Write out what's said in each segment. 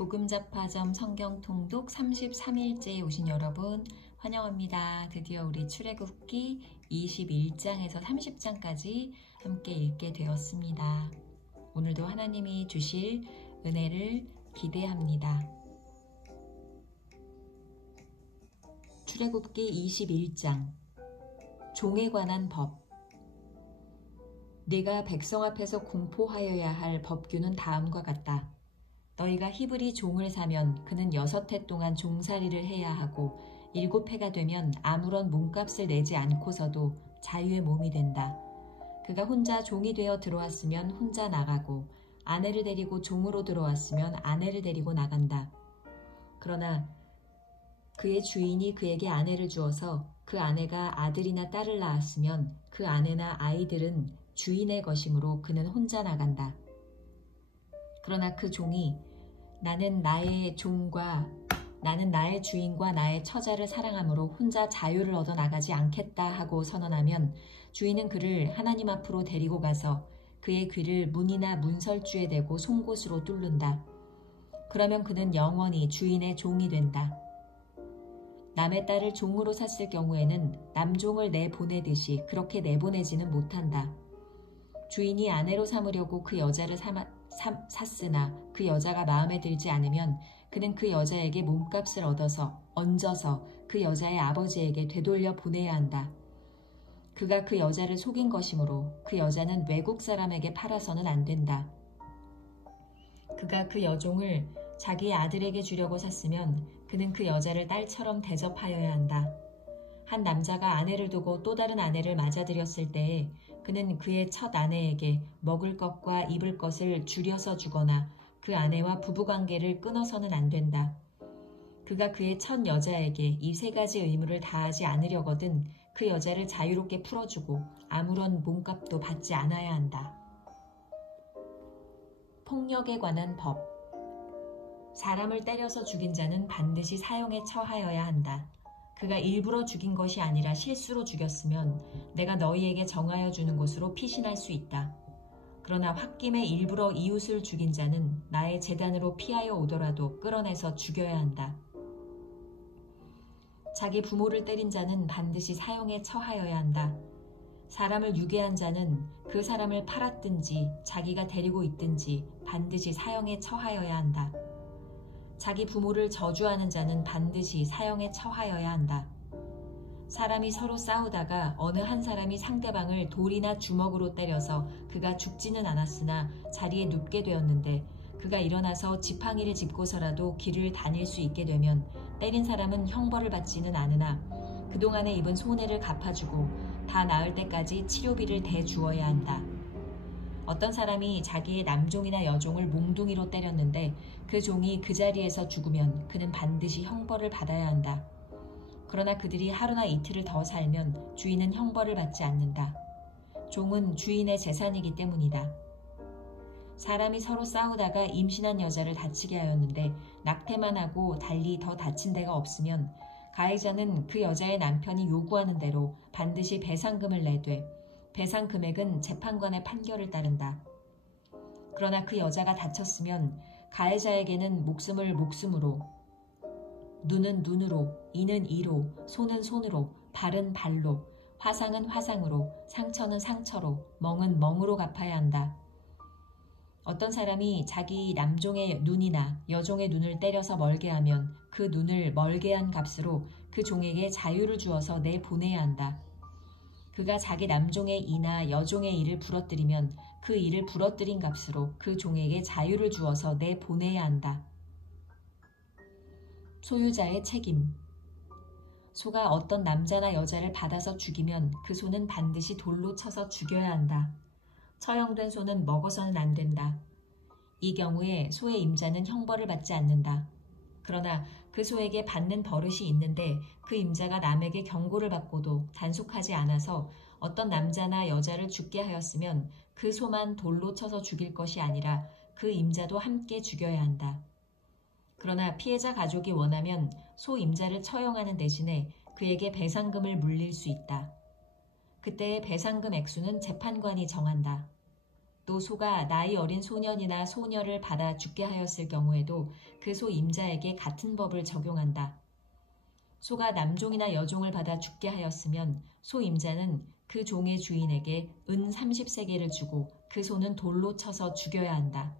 복음잡화점 성경통독 33일째에 오신 여러분 환영합니다. 드디어 우리 출애굽기 21장에서 30장까지 함께 읽게 되었습니다. 오늘도 하나님이 주실 은혜를 기대합니다. 출애굽기 21장 종에 관한 법. 네가 백성 앞에서 공포하여야 할 법규는 다음과 같다. 너희가 히브리 종을 사면 그는 6해 동안 종살이를 해야 하고 7해가 되면 아무런 몸값을 내지 않고서도 자유의 몸이 된다. 그가 혼자 종이 되어 들어왔으면 혼자 나가고 아내를 데리고 종으로 들어왔으면 아내를 데리고 나간다. 그러나 그의 주인이 그에게 아내를 주어서 그 아내가 아들이나 딸을 낳았으면 그 아내나 아이들은 주인의 것이므로 그는 혼자 나간다. 그러나 그 종이 나는 나의 주인과 나의 처자를 사랑함으로 혼자 자유를 얻어 나가지 않겠다 하고 선언하면 주인은 그를 하나님 앞으로 데리고 가서 그의 귀를 문이나 문설주에 대고 송곳으로 뚫는다. 그러면 그는 영원히 주인의 종이 된다. 남의 딸을 종으로 샀을 경우에는 남종을 내보내듯이 그렇게 내보내지는 못한다. 주인이 아내로 삼으려고 그 여자를 샀으나 그 여자가 마음에 들지 않으면 그는 그 여자에게 몸값을 얹어서 그 여자의 아버지에게 되돌려 보내야 한다. 그가 그 여자를 속인 것이므로 그 여자는 외국 사람에게 팔아서는 안 된다. 그가 그 여종을 자기 아들에게 주려고 샀으면 그는 그 여자를 딸처럼 대접하여야 한다. 한 남자가 아내를 두고 또 다른 아내를 맞아들였을 때에 그는 그의 첫 아내에게 먹을 것과 입을 것을 줄여서 주거나 그 아내와 부부관계를 끊어서는 안 된다. 그가 그의 첫 여자에게 이 3가지 의무를 다하지 않으려거든 그 여자를 자유롭게 풀어주고 아무런 몸값도 받지 않아야 한다. 폭력에 관한 법. 사람을 때려서 죽인 자는 반드시 사형에 처하여야 한다. 그가 일부러 죽인 것이 아니라 실수로 죽였으면 내가 너희에게 정하여 주는 것으로 피신할 수 있다. 그러나 홧김에 일부러 이웃을 죽인 자는 나의 제단으로 피하여 오더라도 끌어내서 죽여야 한다. 자기 부모를 때린 자는 반드시 사형에 처하여야 한다. 사람을 유괴한 자는 그 사람을 팔았든지 자기가 데리고 있든지 반드시 사형에 처하여야 한다. 자기 부모를 저주하는 자는 반드시 사형에 처하여야 한다. 사람이 서로 싸우다가 어느 한 사람이 상대방을 돌이나 주먹으로 때려서 그가 죽지는 않았으나 자리에 눕게 되었는데 그가 일어나서 지팡이를 짚고서라도 길을 다닐 수 있게 되면 때린 사람은 형벌을 받지는 않으나 그동안에 입은 손해를 갚아주고 다 나을 때까지 치료비를 대주어야 한다. 어떤 사람이 자기의 남종이나 여종을 몽둥이로 때렸는데 그 종이 그 자리에서 죽으면 그는 반드시 형벌을 받아야 한다. 그러나 그들이 하루나 이틀을 더 살면 주인은 형벌을 받지 않는다. 종은 주인의 재산이기 때문이다. 사람이 서로 싸우다가 임신한 여자를 다치게 하였는데 낙태만 하고 달리 더 다친 데가 없으면 가해자는 그 여자의 남편이 요구하는 대로 반드시 배상금을 내되 배상 금액은 재판관의 판결을 따른다. 그러나 그 여자가 다쳤으면 가해자에게는 목숨을 목숨으로, 눈은 눈으로, 이는 이로, 손은 손으로, 발은 발로, 화상은 화상으로, 상처는 상처로, 멍은 멍으로 갚아야 한다. 어떤 사람이 자기 남종의 눈이나 여종의 눈을 때려서 멀게 하면 그 눈을 멀게 한 값으로 그 종에게 자유를 주어서 내보내야 한다. 그가 자기 남종의 이나 여종의 이를 부러뜨리면 그 이를 부러뜨린 값으로 그 종에게 자유를 주어서 내보내야 한다. 소유자의 책임. 소가 어떤 남자나 여자를 받아서 죽이면 그 소는 반드시 돌로 쳐서 죽여야 한다. 처형된 소는 먹어서는 안 된다. 이 경우에 소의 임자는 형벌을 받지 않는다. 그러나 그 소에게 받는 버릇이 있는데 그 임자가 남에게 경고를 받고도 단속하지 않아서 어떤 남자나 여자를 죽게 하였으면 그 소만 돌로 쳐서 죽일 것이 아니라 그 임자도 함께 죽여야 한다. 그러나 피해자 가족이 원하면 소 임자를 처형하는 대신에 그에게 배상금을 물릴 수 있다. 그때의 배상금 액수는 재판관이 정한다. 또 소가 나이 어린 소년이나 소녀를 받아 죽게 하였을 경우에도 그 소 임자에게 같은 법을 적용한다. 소가 남종이나 여종을 받아 죽게 하였으면 소 임자는 그 종의 주인에게 은 30세겔을 주고 그 소는 돌로 쳐서 죽여야 한다.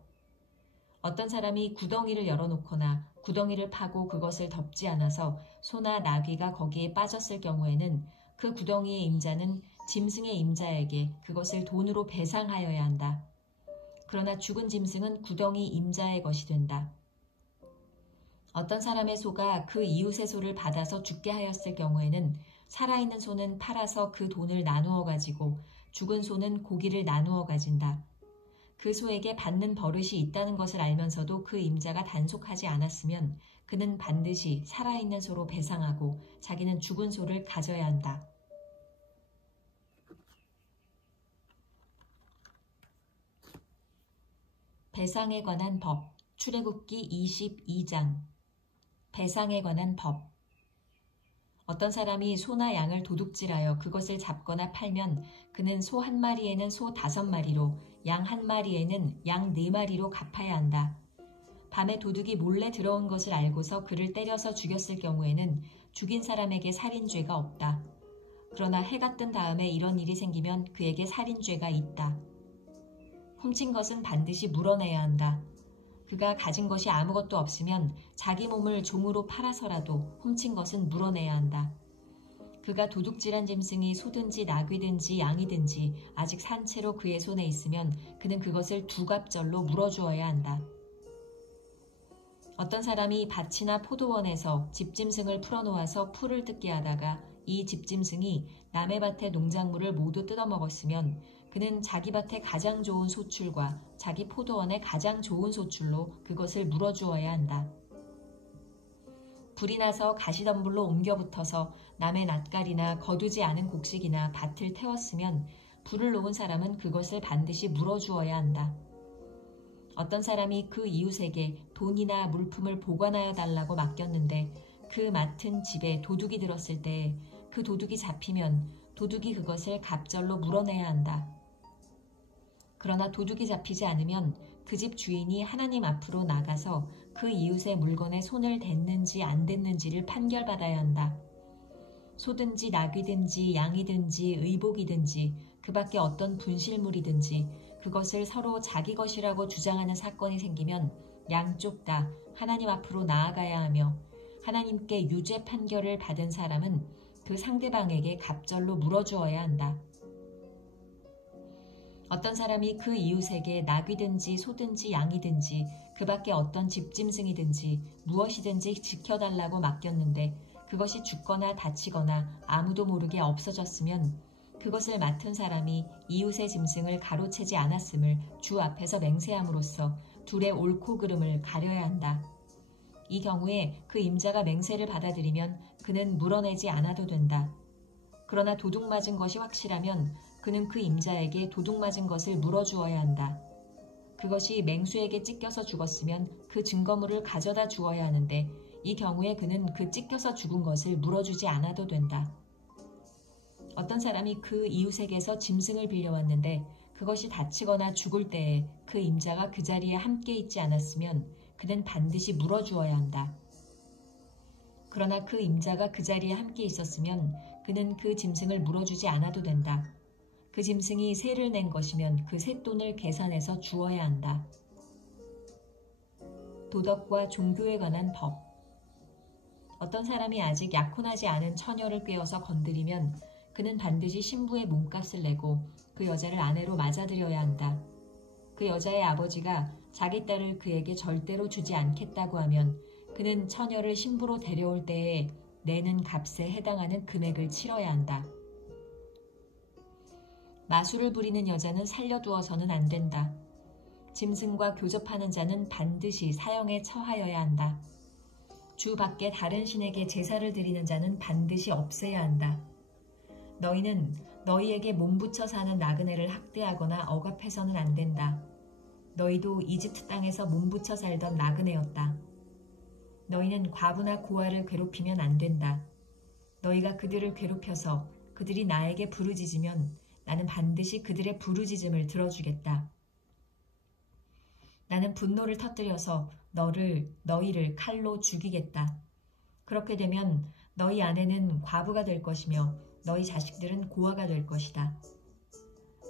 어떤 사람이 구덩이를 열어놓거나 구덩이를 파고 그것을 덮지 않아서 소나 나귀가 거기에 빠졌을 경우에는 그 구덩이의 임자는 짐승의 임자에게 그것을 돈으로 배상하여야 한다. 그러나 죽은 짐승은 구덩이 임자의 것이 된다. 어떤 사람의 소가 그 이웃의 소를 받아서 죽게 하였을 경우에는 살아있는 소는 팔아서 그 돈을 나누어 가지고 죽은 소는 고기를 나누어 가진다. 그 소에게 받는 버릇이 있다는 것을 알면서도 그 임자가 단속하지 않았으면 그는 반드시 살아있는 소로 배상하고 자기는 죽은 소를 가져야 한다. 배상에 관한 법, 출애굽기 22장. 배상에 관한 법. 어떤 사람이 소나 양을 도둑질하여 그것을 잡거나 팔면 그는 소 한 마리에는 소 5마리로, 양 한 마리에는 양 4마리로 갚아야 한다. 밤에 도둑이 몰래 들어온 것을 알고서 그를 때려서 죽였을 경우에는 죽인 사람에게 살인죄가 없다. 그러나 해가 뜬 다음에 이런 일이 생기면 그에게 살인죄가 있다. 훔친 것은 반드시 물어내야 한다. 그가 가진 것이 아무것도 없으면 자기 몸을 종으로 팔아서라도 훔친 것은 물어내야 한다. 그가 도둑질한 짐승이 소든지 나귀든지 양이든지 아직 산 채로 그의 손에 있으면 그는 그것을 2갑절로 물어주어야 한다. 어떤 사람이 밭이나 포도원에서 집짐승을 풀어놓아서 풀을 뜯게 하다가 이 집짐승이 남의 밭의 농작물을 모두 뜯어먹었으면 그는 자기 밭의 가장 좋은 소출과 자기 포도원의 가장 좋은 소출로 그것을 물어주어야 한다. 불이 나서 가시덤불로 옮겨 붙어서 남의 낫갈이나 거두지 않은 곡식이나 밭을 태웠으면 불을 놓은 사람은 그것을 반드시 물어주어야 한다. 어떤 사람이 그 이웃에게 돈이나 물품을 보관하여 달라고 맡겼는데 그 맡은 집에 도둑이 들었을 때 그 도둑이 잡히면 도둑이 그것을 갑절로 물어내야 한다. 그러나 도둑이 잡히지 않으면 그 집 주인이 하나님 앞으로 나가서 그 이웃의 물건에 손을 댔는지 안 댔는지를 판결받아야 한다. 소든지 나귀든지 양이든지 의복이든지 그 밖에 어떤 분실물이든지 그것을 서로 자기 것이라고 주장하는 사건이 생기면 양쪽 다 하나님 앞으로 나아가야 하며 하나님께 유죄 판결을 받은 사람은 그 상대방에게 갑절로 물어주어야 한다. 어떤 사람이 그 이웃에게 나귀든지 소든지 양이든지 그 밖에 어떤 집짐승이든지 무엇이든지 지켜달라고 맡겼는데 그것이 죽거나 다치거나 아무도 모르게 없어졌으면 그것을 맡은 사람이 이웃의 짐승을 가로채지 않았음을 주 앞에서 맹세함으로써 둘의 옳고 그름을 가려야 한다. 이 경우에 그 임자가 맹세를 받아들이면 그는 물어내지 않아도 된다. 그러나 도둑 맞은 것이 확실하면 그는 그 임자에게 도둑 맞은 것을 물어주어야 한다. 그것이 맹수에게 찢겨서 죽었으면 그 증거물을 가져다 주어야 하는데 이 경우에 그는 그 찢겨서 죽은 것을 물어주지 않아도 된다. 어떤 사람이 그 이웃에게서 짐승을 빌려왔는데 그것이 다치거나 죽을 때에 그 임자가 그 자리에 함께 있지 않았으면 그는 반드시 물어주어야 한다. 그러나 그 임자가 그 자리에 함께 있었으면 그는 그 짐승을 물어주지 않아도 된다. 그 짐승이 세를 낸 것이면 그 쇳돈을 계산해서 주어야 한다. 도덕과 종교에 관한 법. 어떤 사람이 아직 약혼하지 않은 처녀를 꿰어서 건드리면 그는 반드시 신부의 몸값을 내고 그 여자를 아내로 맞아들여야 한다. 그 여자의 아버지가 자기 딸을 그에게 절대로 주지 않겠다고 하면 그는 처녀를 신부로 데려올 때에 내는 값에 해당하는 금액을 치러야 한다. 마술을 부리는 여자는 살려두어서는 안 된다. 짐승과 교접하는 자는 반드시 사형에 처하여야 한다. 주 밖에 다른 신에게 제사를 드리는 자는 반드시 없애야 한다. 너희는 너희에게 몸붙여 사는 나그네를 학대하거나 억압해서는 안 된다. 너희도 이집트 땅에서 몸붙여 살던 나그네였다. 너희는 과부나 고아를 괴롭히면 안 된다. 너희가 그들을 괴롭혀서 그들이 나에게 부르짖으면 나는 반드시 그들의 부르짖음을 들어주겠다. 나는 분노를 터뜨려서 너희를 칼로 죽이겠다. 그렇게 되면 너희 아내는 과부가 될 것이며 너희 자식들은 고아가 될 것이다.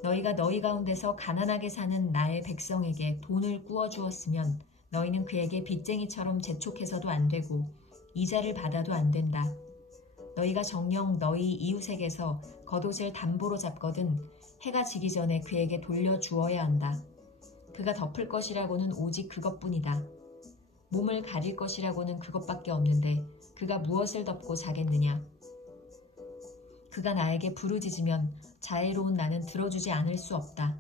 너희가 너희 가운데서 가난하게 사는 나의 백성에게 돈을 꾸어주었으면 너희는 그에게 빚쟁이처럼 재촉해서도 안 되고 이자를 받아도 안 된다. 너희가 정녕 너희 이웃에게서 겉옷을 담보로 잡거든 해가 지기 전에 그에게 돌려주어야 한다. 그가 덮을 것이라고는 오직 그것뿐이다. 몸을 가릴 것이라고는 그것밖에 없는데 그가 무엇을 덮고 자겠느냐. 그가 나에게 부르짖으면 자애로운 나는 들어주지 않을 수 없다.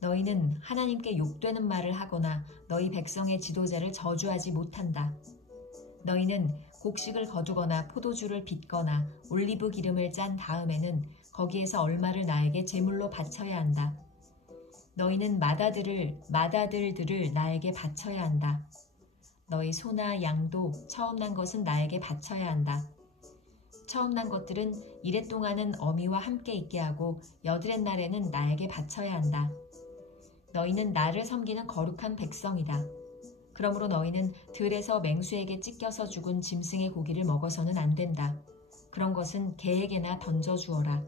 너희는 하나님께 욕되는 말을 하거나 너희 백성의 지도자를 저주하지 못한다. 너희는 곡식을 거두거나 포도주를 빚거나 올리브 기름을 짠 다음에는 거기에서 얼마를 나에게 제물로 바쳐야 한다. 너희는 마다들들을 나에게 바쳐야 한다. 너희 소나 양도 처음 난 것은 나에게 바쳐야 한다. 처음 난 것들은 이랫 동안은 어미와 함께 있게 하고 여드렛 날에는 나에게 바쳐야 한다. 너희는 나를 섬기는 거룩한 백성이다. 그러므로 너희는 들에서 맹수에게 찢겨서 죽은 짐승의 고기를 먹어서는 안 된다. 그런 것은 개에게나 던져주어라.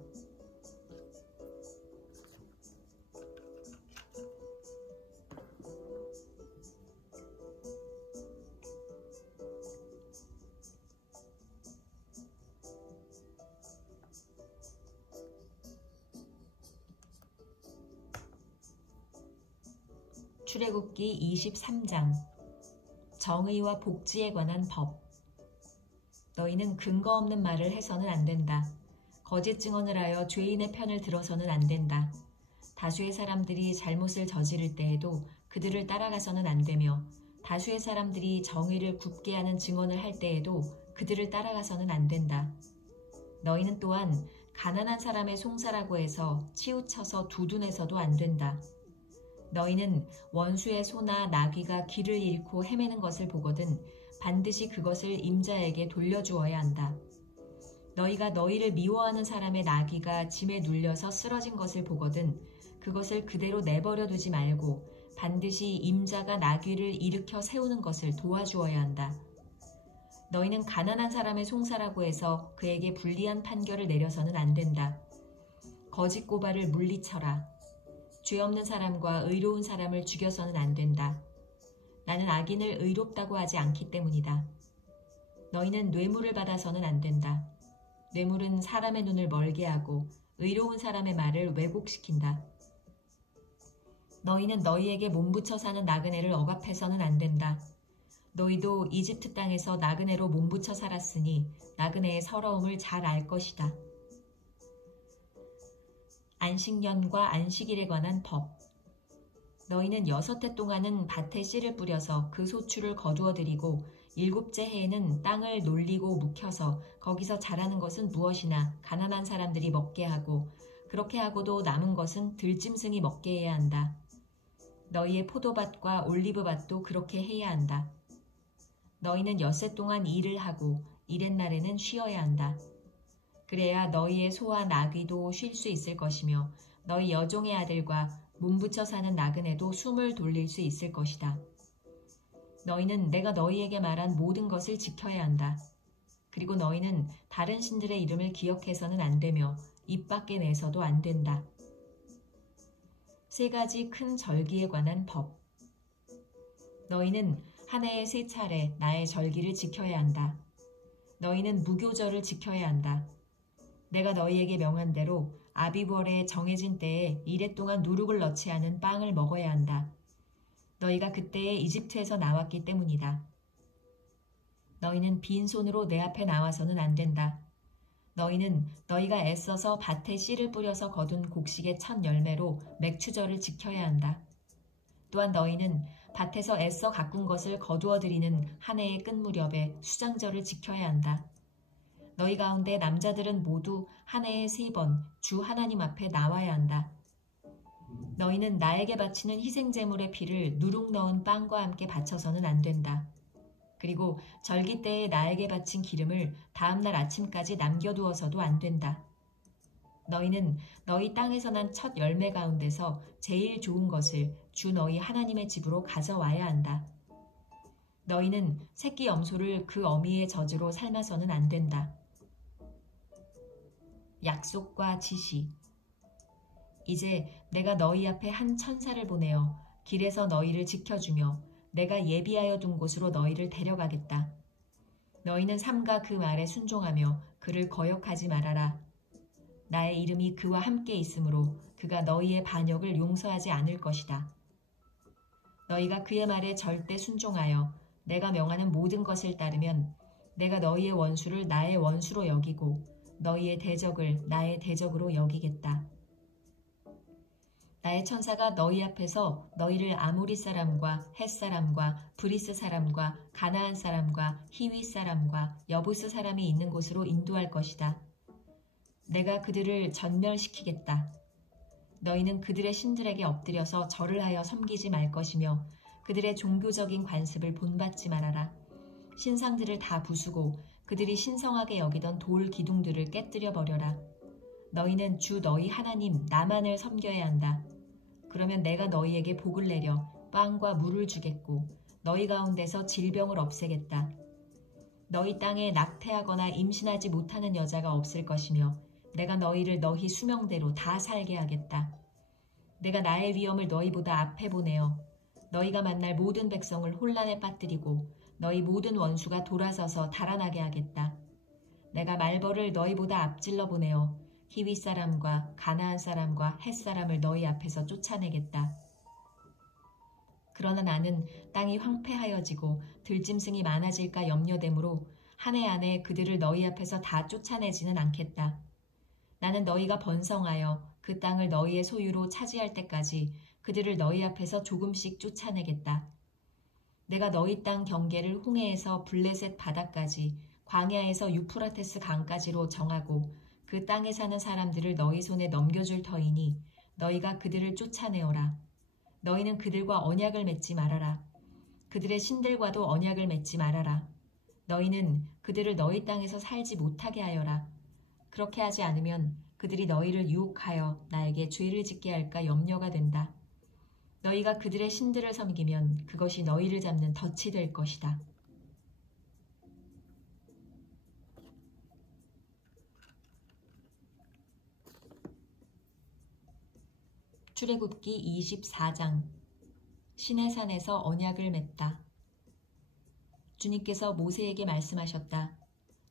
출애굽기 23장 정의와 복지에 관한 법. 너희는 근거 없는 말을 해서는 안 된다. 거짓 증언을 하여 죄인의 편을 들어서는 안 된다. 다수의 사람들이 잘못을 저지를 때에도 그들을 따라가서는 안 되며 다수의 사람들이 정의를 굽게 하는 증언을 할 때에도 그들을 따라가서는 안 된다. 너희는 또한 가난한 사람의 송사라고 해서 치우쳐서 두둔해서도 안 된다. 너희는 원수의 소나 나귀가 길을 잃고 헤매는 것을 보거든 반드시 그것을 임자에게 돌려주어야 한다. 너희가 너희를 미워하는 사람의 나귀가 짐에 눌려서 쓰러진 것을 보거든 그것을 그대로 내버려 두지 말고 반드시 임자가 나귀를 일으켜 세우는 것을 도와주어야 한다. 너희는 가난한 사람의 송사라고 해서 그에게 불리한 판결을 내려서는 안 된다. 거짓 고발을 물리쳐라. 죄 없는 사람과 의로운 사람을 죽여서는 안 된다. 나는 악인을 의롭다고 하지 않기 때문이다. 너희는 뇌물을 받아서는 안 된다. 뇌물은 사람의 눈을 멀게 하고 의로운 사람의 말을 왜곡시킨다. 너희는 너희에게 몸부쳐 사는 나그네를 억압해서는 안 된다. 너희도 이집트 땅에서 나그네로 몸부쳐 살았으니 나그네의 서러움을 잘 알 것이다. 안식년과 안식일에 관한 법. 너희는 6해 동안은 밭에 씨를 뿌려서 그 소출을 거두어 들이고 7째 해에는 땅을 놀리고 묵혀서 거기서 자라는 것은 무엇이나 가난한 사람들이 먹게 하고 그렇게 하고도 남은 것은 들짐승이 먹게 해야 한다. 너희의 포도밭과 올리브밭도 그렇게 해야 한다. 너희는 6해 동안 일을 하고 이렛날에는 쉬어야 한다. 그래야 너희의 소와 나귀도 쉴 수 있을 것이며 너희 여종의 아들과 몸부쳐 사는 나그네도 숨을 돌릴 수 있을 것이다. 너희는 내가 너희에게 말한 모든 것을 지켜야 한다. 그리고 너희는 다른 신들의 이름을 기억해서는 안 되며 입 밖에 내서도 안 된다. 3가지 큰 절기에 관한 법. 너희는 한 해에 3차례 나의 절기를 지켜야 한다. 너희는 무교절을 지켜야 한다. 내가 너희에게 명한 대로 아비벌의 정해진 때에 이랫 동안 누룩을 넣지 않은 빵을 먹어야 한다. 너희가 그때에 이집트에서 나왔기 때문이다. 너희는 빈손으로 내 앞에 나와서는 안 된다. 너희는 너희가 애써서 밭에 씨를 뿌려서 거둔 곡식의 첫 열매로 맥추절을 지켜야 한다. 또한 너희는 밭에서 애써 가꾼 것을 거두어 들이는 한 해의 끝 무렵에 수장절을 지켜야 한다. 너희 가운데 남자들은 모두 한 해에 3번 주 하나님 앞에 나와야 한다. 너희는 나에게 바치는 희생제물의 피를 누룩 넣은 빵과 함께 바쳐서는 안 된다. 그리고 절기 때에 나에게 바친 기름을 다음 날 아침까지 남겨두어서도 안 된다. 너희는 너희 땅에서 난 첫 열매 가운데서 제일 좋은 것을 주 너희 하나님의 집으로 가져와야 한다. 너희는 새끼 염소를 그 어미의 젖으로 삶아서는 안 된다. 약속과 지시. 이제 내가 너희 앞에 한 천사를 보내어 길에서 너희를 지켜주며 내가 예비하여 둔 곳으로 너희를 데려가겠다. 너희는 삼가 그 말에 순종하며 그를 거역하지 말아라. 나의 이름이 그와 함께 있으므로 그가 너희의 반역을 용서하지 않을 것이다. 너희가 그의 말에 절대 순종하여 내가 명하는 모든 것을 따르면 내가 너희의 원수를 나의 원수로 여기고 너희의 대적을 나의 대적으로 여기겠다. 나의 천사가 너희 앞에서 너희를 아모리 사람과 헷 사람과 브리스 사람과 가나안 사람과 히위 사람과 여부스 사람이 있는 곳으로 인도할 것이다. 내가 그들을 전멸시키겠다. 너희는 그들의 신들에게 엎드려서 절을 하여 섬기지 말 것이며 그들의 종교적인 관습을 본받지 말아라. 신상들을 다 부수고 그들이 신성하게 여기던 돌 기둥들을 깨뜨려 버려라. 너희는 주 너희 하나님 나만을 섬겨야 한다. 그러면 내가 너희에게 복을 내려 빵과 물을 주겠고 너희 가운데서 질병을 없애겠다. 너희 땅에 낙태하거나 임신하지 못하는 여자가 없을 것이며 내가 너희를 너희 수명대로 다 살게 하겠다. 내가 나의 위엄을 너희보다 앞에 보내어 너희가 만날 모든 백성을 혼란에 빠뜨리고 너희 모든 원수가 돌아서서 달아나게 하겠다. 내가 말벌을 너희보다 앞질러 보내어 히위 사람과 가나안 사람과 헷 사람을 너희 앞에서 쫓아내겠다. 그러나 나는 땅이 황폐하여지고 들짐승이 많아질까 염려되므로 한 해 안에 그들을 너희 앞에서 다 쫓아내지는 않겠다. 나는 너희가 번성하여 그 땅을 너희의 소유로 차지할 때까지 그들을 너희 앞에서 조금씩 쫓아내겠다. 내가 너희 땅 경계를 홍해에서 블레셋 바다까지 광야에서 유프라테스 강까지로 정하고 그 땅에 사는 사람들을 너희 손에 넘겨줄 터이니 너희가 그들을 쫓아내어라. 너희는 그들과 언약을 맺지 말아라. 그들의 신들과도 언약을 맺지 말아라. 너희는 그들을 너희 땅에서 살지 못하게 하여라. 그렇게 하지 않으면 그들이 너희를 유혹하여 나에게 죄를 짓게 할까 염려가 된다. 너희가 그들의 신들을 섬기면 그것이 너희를 잡는 덫이 될 것이다. 출애굽기 24장. 시내산에서 언약을 맺다. 주님께서 모세에게 말씀하셨다.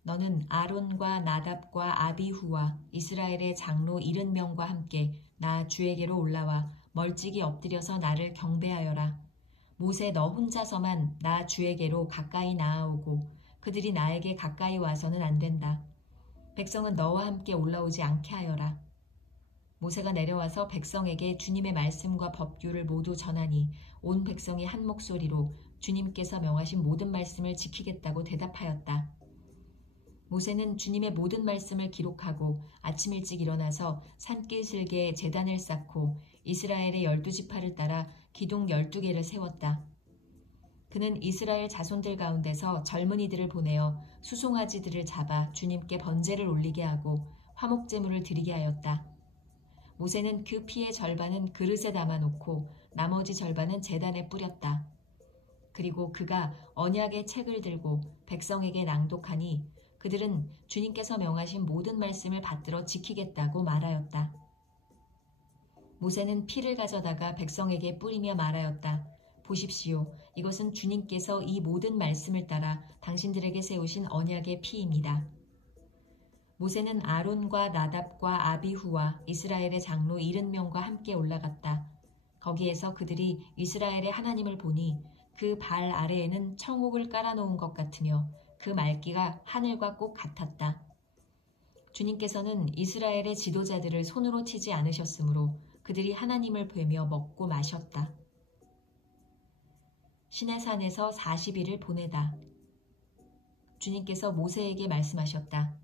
너는 아론과 나답과 아비후와 이스라엘의 장로 70명과 함께 나 주에게로 올라와 멀찍이 엎드려서 나를 경배하여라. 모세 너 혼자서만 나 주에게로 가까이 나아오고 그들이 나에게 가까이 와서는 안 된다. 백성은 너와 함께 올라오지 않게 하여라. 모세가 내려와서 백성에게 주님의 말씀과 법규를 모두 전하니 온 백성이 한 목소리로 주님께서 명하신 모든 말씀을 지키겠다고 대답하였다. 모세는 주님의 모든 말씀을 기록하고 아침 일찍 일어나서 산기슭에 제단을 쌓고 이스라엘의 12지파를 따라 기둥 12개를 세웠다. 그는 이스라엘 자손들 가운데서 젊은이들을 보내어 수송아지들을 잡아 주님께 번제를 올리게 하고 화목제물을 드리게 하였다. 모세는 그 피의 절반은 그릇에 담아놓고 나머지 절반은 제단에 뿌렸다. 그리고 그가 언약의 책을 들고 백성에게 낭독하니 그들은 주님께서 명하신 모든 말씀을 받들어 지키겠다고 말하였다. 모세는 피를 가져다가 백성에게 뿌리며 말하였다. 보십시오. 이것은 주님께서 이 모든 말씀을 따라 당신들에게 세우신 언약의 피입니다. 모세는 아론과 나답과 아비후와 이스라엘의 장로 70명과 함께 올라갔다. 거기에서 그들이 이스라엘의 하나님을 보니 그 발 아래에는 청옥을 깔아놓은 것 같으며 그 말기가 하늘과 꼭 같았다. 주님께서는 이스라엘의 지도자들을 손으로 치지 않으셨으므로 그들이 하나님을 뵈며 먹고 마셨다. 시내산에서 40일을 보내다. 주님께서 모세에게 말씀하셨다.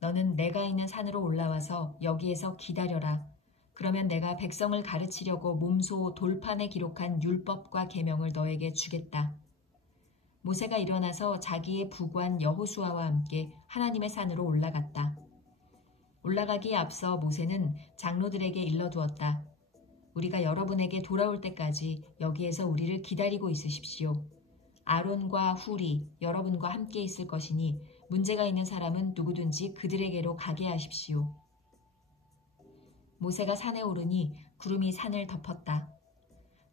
너는 내가 있는 산으로 올라와서 여기에서 기다려라. 그러면 내가 백성을 가르치려고 몸소 돌판에 기록한 율법과 계명을 너에게 주겠다. 모세가 일어나서 자기의 부관 여호수아와 함께 하나님의 산으로 올라갔다. 올라가기에 앞서 모세는 장로들에게 일러두었다. 우리가 여러분에게 돌아올 때까지 여기에서 우리를 기다리고 있으십시오. 아론과 훌이 여러분과 함께 있을 것이니 문제가 있는 사람은 누구든지 그들에게로 가게 하십시오. 모세가 산에 오르니 구름이 산을 덮었다.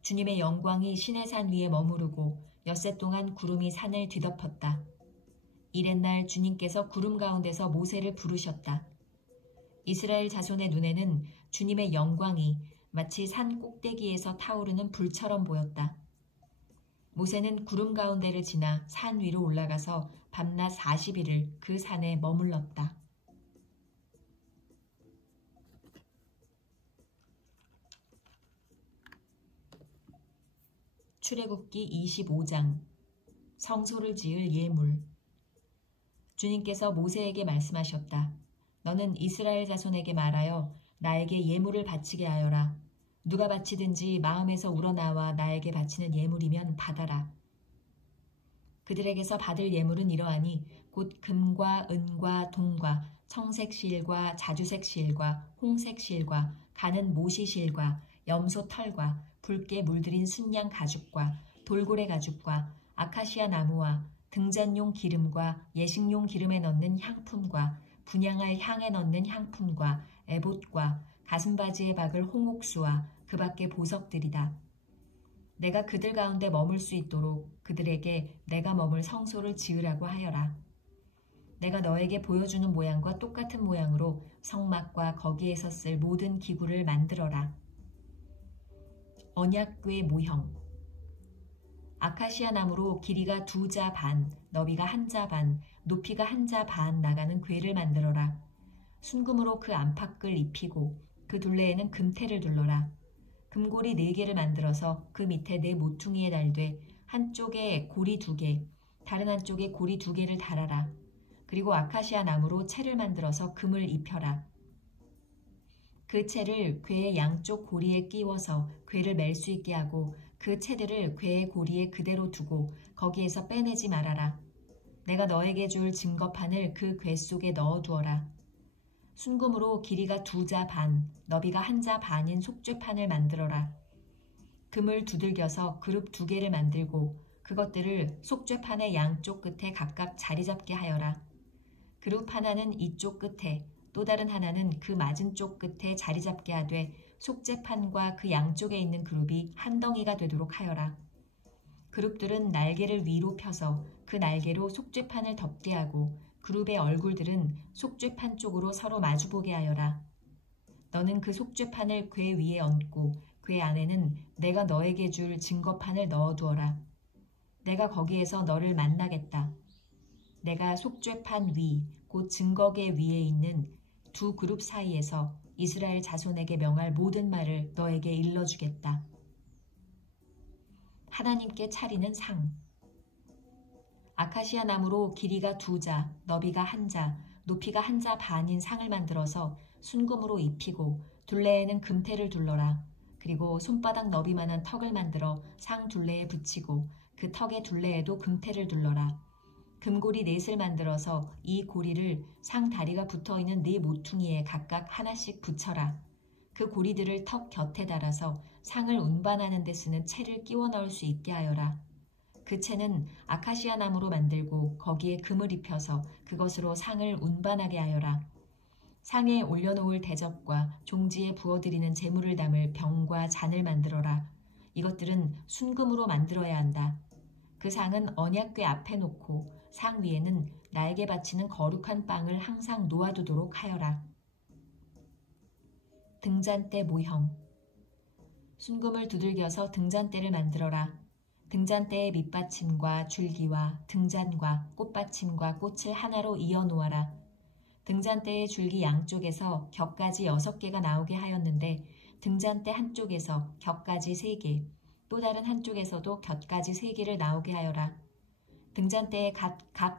주님의 영광이 시내산 위에 머무르고 엿새 동안 구름이 산을 뒤덮었다. 이튿날 주님께서 구름 가운데서 모세를 부르셨다. 이스라엘 자손의 눈에는 주님의 영광이 마치 산 꼭대기에서 타오르는 불처럼 보였다. 모세는 구름 가운데를 지나 산 위로 올라가서 밤낮 40일을 그 산에 머물렀다. 출애굽기 25장 성소를 지을 예물. 주님께서 모세에게 말씀하셨다. 너는 이스라엘 자손에게 말하여 나에게 예물을 바치게 하여라. 누가 바치든지 마음에서 우러나와 나에게 바치는 예물이면 받아라. 그들에게서 받을 예물은 이러하니 곧 금과 은과 동과 청색 실과 자주색 실과 홍색 실과 가는 모시 실과 염소 털과 붉게 물들인 순양 가죽과 돌고래 가죽과 아카시아 나무와 등잔용 기름과 예식용 기름에 넣는 향품과 분향할 향에 넣는 향품과 에봇과 가슴바지에 박을 홍옥수와 그 밖의 보석들이다. 내가 그들 가운데 머물 수 있도록 그들에게 내가 머물 성소를 지으라고 하여라. 내가 너에게 보여주는 모양과 똑같은 모양으로 성막과 거기에서 쓸 모든 기구를 만들어라. 언약궤 모형. 아카시아 나무로 길이가 2자 반, 너비가 1자 반, 높이가 1자 반 나가는 궤를 만들어라. 순금으로 그 안팎을 입히고 그 둘레에는 금테를 둘러라. 금고리 4개를 만들어서 그 밑에 4 모퉁이에 달되 한쪽에 고리 2개, 다른 한쪽에 고리 2개를 달아라. 그리고 아카시아 나무로 채를 만들어서 금을 입혀라. 그 채를 궤의 양쪽 고리에 끼워서 궤를 맬 수 있게 하고 그 채들을 궤의 고리에 그대로 두고 거기에서 빼내지 말아라. 내가 너에게 줄 증거판을 그 궤 속에 넣어두어라. 순금으로 길이가 2자 반, 너비가 1자 반인 속죄판을 만들어라. 금을 두들겨서 그룹 2개를 만들고 그것들을 속죄판의 양쪽 끝에 각각 자리 잡게 하여라. 그룹 하나는 이쪽 끝에, 또 다른 하나는 그 맞은 쪽 끝에 자리 잡게 하되 속죄판과 그 양쪽에 있는 그룹이 한 덩이가 되도록 하여라. 그룹들은 날개를 위로 펴서 그 날개로 속죄판을 덮게 하고 그룹의 얼굴들은 속죄판 쪽으로 서로 마주보게 하여라. 너는 그 속죄판을 궤 위에 얹고 궤 안에는 내가 너에게 줄 증거판을 넣어두어라. 내가 거기에서 너를 만나겠다. 내가 속죄판 위, 곧 증거궤 위에 있는 2 그룹 사이에서 이스라엘 자손에게 명할 모든 말을 너에게 일러주겠다. 하나님께 차리는 상. 아카시아 나무로 길이가 2자, 너비가 1자, 높이가 1자 반인 상을 만들어서 순금으로 입히고 둘레에는 금테를 둘러라. 그리고 손바닥 너비만한 턱을 만들어 상 둘레에 붙이고 그 턱의 둘레에도 금테를 둘러라. 금고리 4을 만들어서 이 고리를 상 다리가 붙어있는 4 모퉁이에 각각 하나씩 붙여라. 그 고리들을 턱 곁에 달아서 상을 운반하는 데 쓰는 채를 끼워 넣을 수 있게 하여라. 그 채는 아카시아 나무로 만들고 거기에 금을 입혀서 그것으로 상을 운반하게 하여라. 상에 올려놓을 대접과 종지에 부어드리는 제물을 담을 병과 잔을 만들어라. 이것들은 순금으로 만들어야 한다. 그 상은 언약궤 앞에 놓고 상 위에는 나에게 바치는 거룩한 빵을 항상 놓아두도록 하여라. 등잔대 모형. 순금을 두들겨서 등잔대를 만들어라. 등잔대의 밑받침과 줄기와 등잔과 꽃받침과 꽃을 하나로 이어 놓아라. 등잔대의 줄기 양쪽에서 격가지 6개가 나오게 하였는데 등잔대 한쪽에서 격가지 3개, 또 다른 한쪽에서도 곁가지 3개를 나오게 하여라. 등잔대의 각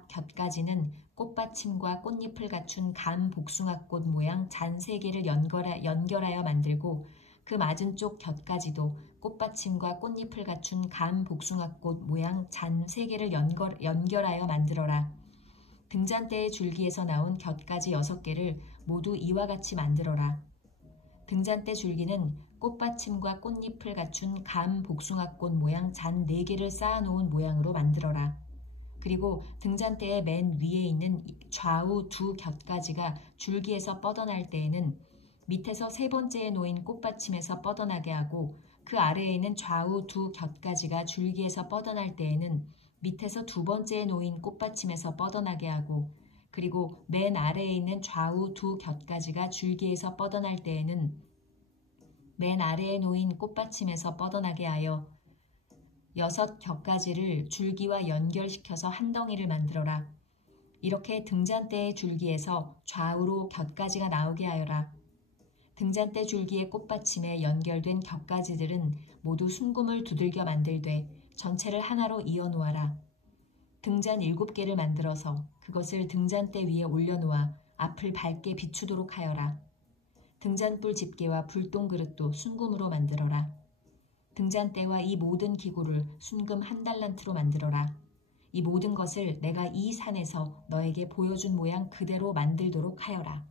곁가지는 꽃받침과 꽃잎을 갖춘 감 복숭아꽃 모양 잔 3개를 연결하여 만들고 그 맞은 쪽 곁가지도 꽃받침과 꽃잎을 갖춘 감 복숭아꽃 모양 잔 3개를 연결하여 만들어라. 등잔대의 줄기에서 나온 곁가지 6개를 모두 이와 같이 만들어라. 등잔대 줄기는 꽃받침과 꽃잎을 갖춘 감 복숭아꽃 모양 잔 4개를 쌓아놓은 모양으로 만들어라. 그리고 등잔대의 맨 위에 있는 좌우 두 곁가지가 줄기에서 뻗어날 때에는 밑에서 3번째에 놓인 꽃받침에서 뻗어나게 하고, 그 아래에 있는 좌우 두 곁가지가 줄기에서 뻗어날 때에는 밑에서 2번째에 놓인 꽃받침에서 뻗어나게 하고, 그리고 맨 아래에 있는 좌우 두 곁가지가 줄기에서 뻗어날 때에는 맨 아래에 놓인 꽃받침에서 뻗어나게 하여 6 곁가지를 줄기와 연결시켜서 한 덩이를 만들어라. 이렇게 등잔대의 줄기에서 좌우로 곁가지가 나오게 하여라. 등잔대 줄기의 꽃받침에 연결된 곁가지들은 모두 순금을 두들겨 만들되 전체를 하나로 이어 놓아라. 등잔 7개를 만들어서 그것을 등잔대 위에 올려놓아 앞을 밝게 비추도록 하여라. 등잔불 집게와 불똥그릇도 순금으로 만들어라. 등잔대와 이 모든 기구를 순금 1달란트로 만들어라. 이 모든 것을 내가 이 산에서 너에게 보여준 모양 그대로 만들도록 하여라.